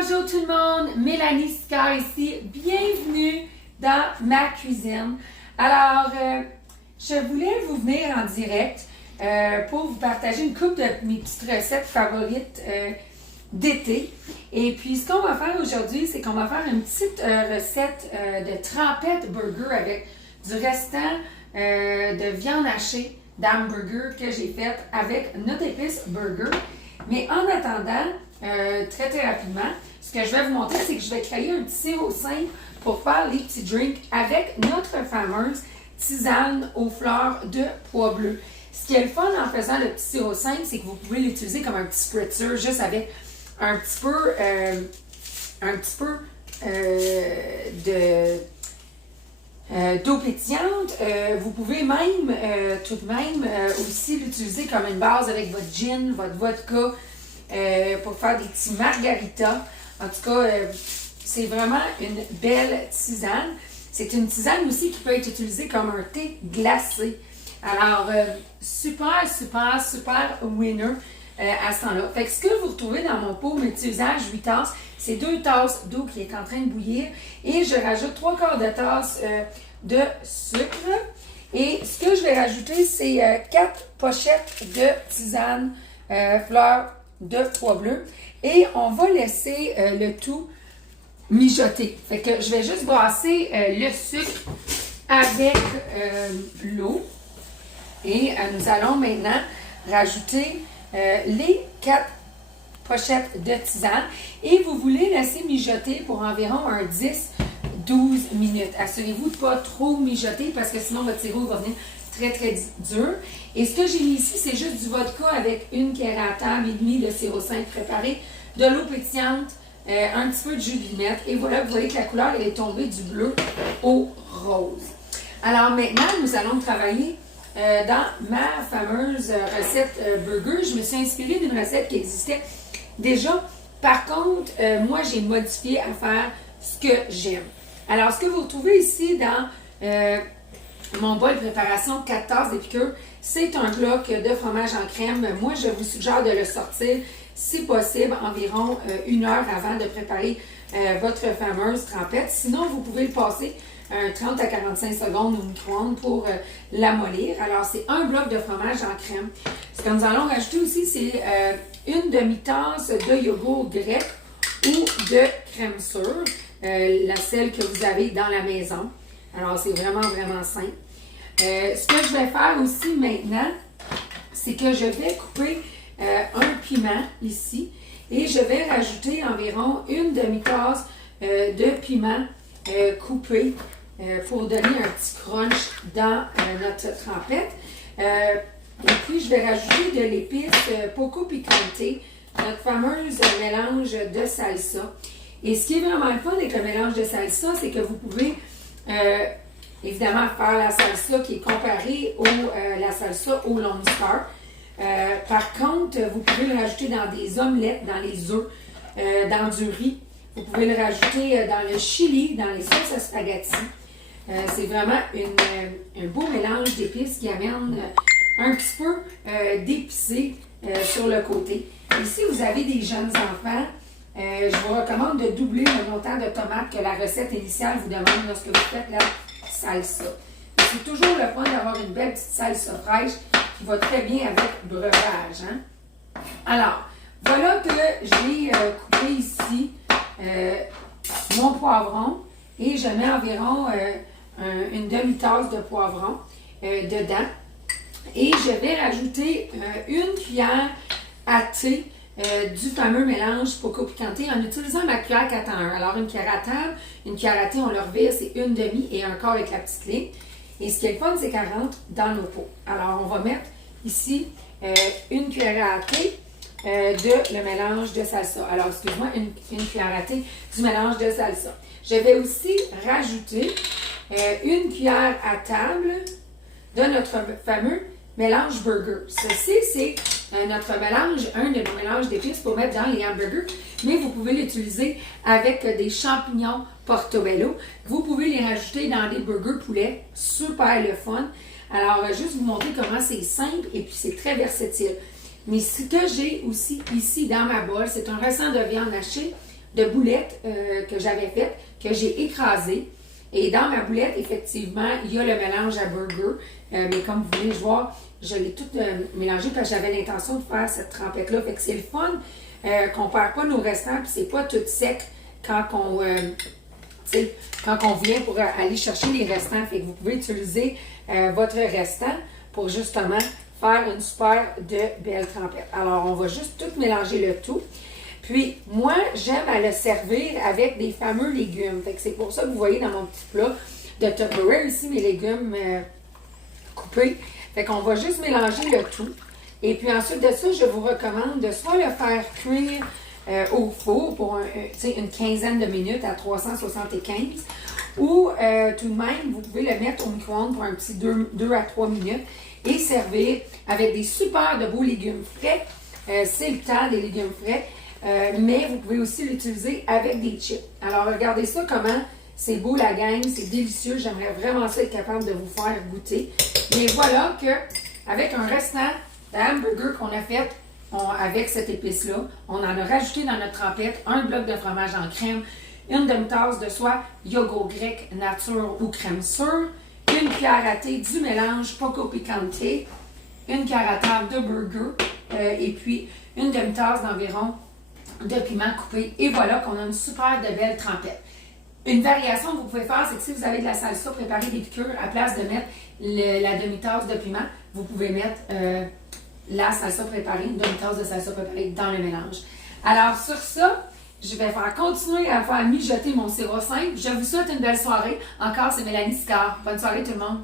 Bonjour tout le monde, Mélanie Scar ici, bienvenue dans ma cuisine. Alors, je voulais vous venir en direct pour vous partager une couple de mes petites recettes favorites d'été. Et puis, ce qu'on va faire aujourd'hui, c'est qu'on va faire une petite recette de trempette burger avec du restant de viande hachée d'hamburger que j'ai faite avec notre épice burger. Mais en attendant, très rapidement, ce que je vais vous montrer, c'est que je vais créer un petit sirop simple pour faire les petits drinks avec notre fameuse tisane aux fleurs de pois bleu. Ce qui est le fun en faisant le petit sirop simple, c'est que vous pouvez l'utiliser comme un petit spritzer, juste avec un petit peu d'eau pétillante. Vous pouvez même, tout de même, aussi l'utiliser comme une base avec votre gin, votre vodka, pour faire des petits margaritas. En tout cas, c'est vraiment une belle tisane. C'est une tisane aussi qui peut être utilisée comme un thé glacé. Alors, super winner à ce temps-là. Fait que ce que vous retrouvez dans mon pot multi-usage 8 tasses, c'est 2 tasses d'eau qui est en train de bouillir et je rajoute 3/4 de tasse de sucre. Et ce que je vais rajouter, c'est 4 pochettes de tisane fleurs de pois bleu et on va laisser le tout mijoter. Fait que je vais juste brasser le sucre avec l'eau et nous allons maintenant rajouter les 4 pochettes de tisane et vous voulez laisser mijoter pour environ un 10-12 minutes. Assurez-vous de ne pas trop mijoter parce que sinon votre sirop va venir très dur. Et ce que j'ai mis ici, c'est juste du vodka avec une cuillère à table et demie de sirop simple préparé, de l'eau pétillante, un petit peu de jus de limette. Et voilà, vous voyez que la couleur elle est tombée du bleu au rose. Alors maintenant, nous allons travailler dans ma fameuse recette burger. Je me suis inspirée d'une recette qui existait déjà. Par contre, moi, j'ai modifié à faire ce que j'aime. Alors, ce que vous retrouvez ici dans mon bol de préparation 4 tasses d'épicure, c'est un bloc de fromage en crème. Moi, je vous suggère de le sortir, si possible, environ 1 heure avant de préparer votre fameuse trempette. Sinon, vous pouvez le passer 30 à 45 secondes au micro-ondes pour l'amollir. Alors, c'est un bloc de fromage en crème. Ce que nous allons rajouter aussi, c'est une demi-tasse de yogourt grec ou de crème sûre, celle que vous avez dans la maison. Alors, c'est vraiment simple. Ce que je vais faire aussi maintenant, c'est que je vais couper un piment ici et je vais rajouter environ une demi-tasse de piment coupé pour donner un petit crunch dans notre trempette. Et puis, je vais rajouter de l'épice Poco Picante, notre fameuse mélange de salsa. Et ce qui est vraiment le fun avec le mélange de salsa, c'est que vous pouvez évidemment faire la salsa qui est comparée la salsa au Lone Star. Par contre, vous pouvez le rajouter dans des omelettes, dans les œufs, dans du riz. Vous pouvez le rajouter dans le chili, dans les sauces à spaghetti. C'est vraiment un beau mélange d'épices qui amène un petit peu d'épicé sur le côté. Et si vous avez des jeunes enfants, je vous recommande de doubler le montant de tomates que la recette initiale vous demande lorsque vous faites la salsa. C'est toujours le fun d'avoir une belle petite salsa fraîche qui va très bien avec breuvage. Hein? Alors, voilà que j'ai coupé ici mon poivron et je mets environ une demi-tasse de poivron dedans. Et je vais rajouter une cuillère à thé du fameux mélange Poco Picante en utilisant ma cuillère 4 en 1. Alors, une cuillère à table, une cuillère à thé, on le revire, c'est une demi et un quart avec la petite ligne. Et ce qui est le fun, c'est qu'elle rentre dans nos pots. Alors, on va mettre ici une cuillère à thé de le mélange de salsa. Alors, excuse-moi, une cuillère à thé du mélange de salsa. Je vais aussi rajouter une cuillère à table de notre fameux mélange burger. Ceci, c'est notre mélange, un de nos mélanges d'épices pour mettre dans les hamburgers, mais vous pouvez l'utiliser avec des champignons portobello. Vous pouvez les rajouter dans des burgers poulet, super le fun. Alors, juste vous montrer comment c'est simple et puis c'est très versatile. Mais ce que j'ai aussi ici dans ma bolle, c'est un restant de viande hachée de boulettes que j'avais faites, que j'ai écrasées. Et dans ma boulette, effectivement, il y a le mélange à burger. Mais comme vous venez de voir, je l'ai tout mélangé parce que j'avais l'intention de faire cette trempette-là. Fait que c'est le fun qu'on ne perd pas nos restants, puis c'est pas tout sec quand on vient pour aller chercher les restants. Fait que vous pouvez utiliser votre restant pour justement faire une super de belle trempette. Alors, on va juste tout mélanger le tout. Puis, moi, j'aime à le servir avec des fameux légumes. Fait que c'est pour ça que vous voyez dans mon petit plat de Tupperware ici mes légumes coupés. Fait qu'on va juste mélanger le tout. Et puis ensuite de ça, je vous recommande de soit le faire cuire au four pour une quinzaine de minutes à 375 ou tout de même, vous pouvez le mettre au micro-ondes pour un petit 2 à 3 minutes et servir avec des super de beaux légumes frais. C'est le temps des légumes frais. Mais vous pouvez aussi l'utiliser avec des chips. Alors, regardez ça comment c'est beau la gang, c'est délicieux. J'aimerais vraiment ça être capable de vous faire goûter. Mais voilà que avec un restant d'hamburger qu'on a fait avec cette épice-là, on en a rajouté dans notre trempette un bloc de fromage en crème, une demi-tasse de soit yogourt grec nature ou crème sûre, une cuillère à thé du mélange Poco Picante, une cuillère à table de burger et puis une demi-tasse d'environ de piment coupé. Et voilà qu'on a une super de belle trempette. Une variation que vous pouvez faire, c'est que si vous avez de la salsa préparée des piqûres, à place de mettre la demi-tasse de piment, vous pouvez mettre la salsa préparée, une demi-tasse de salsa préparée dans le mélange. Alors sur ça, je vais continuer à faire mijoter mon sirop simple. Je vous souhaite une belle soirée. Encore, c'est Mélanie Sicard. Bonne soirée tout le monde.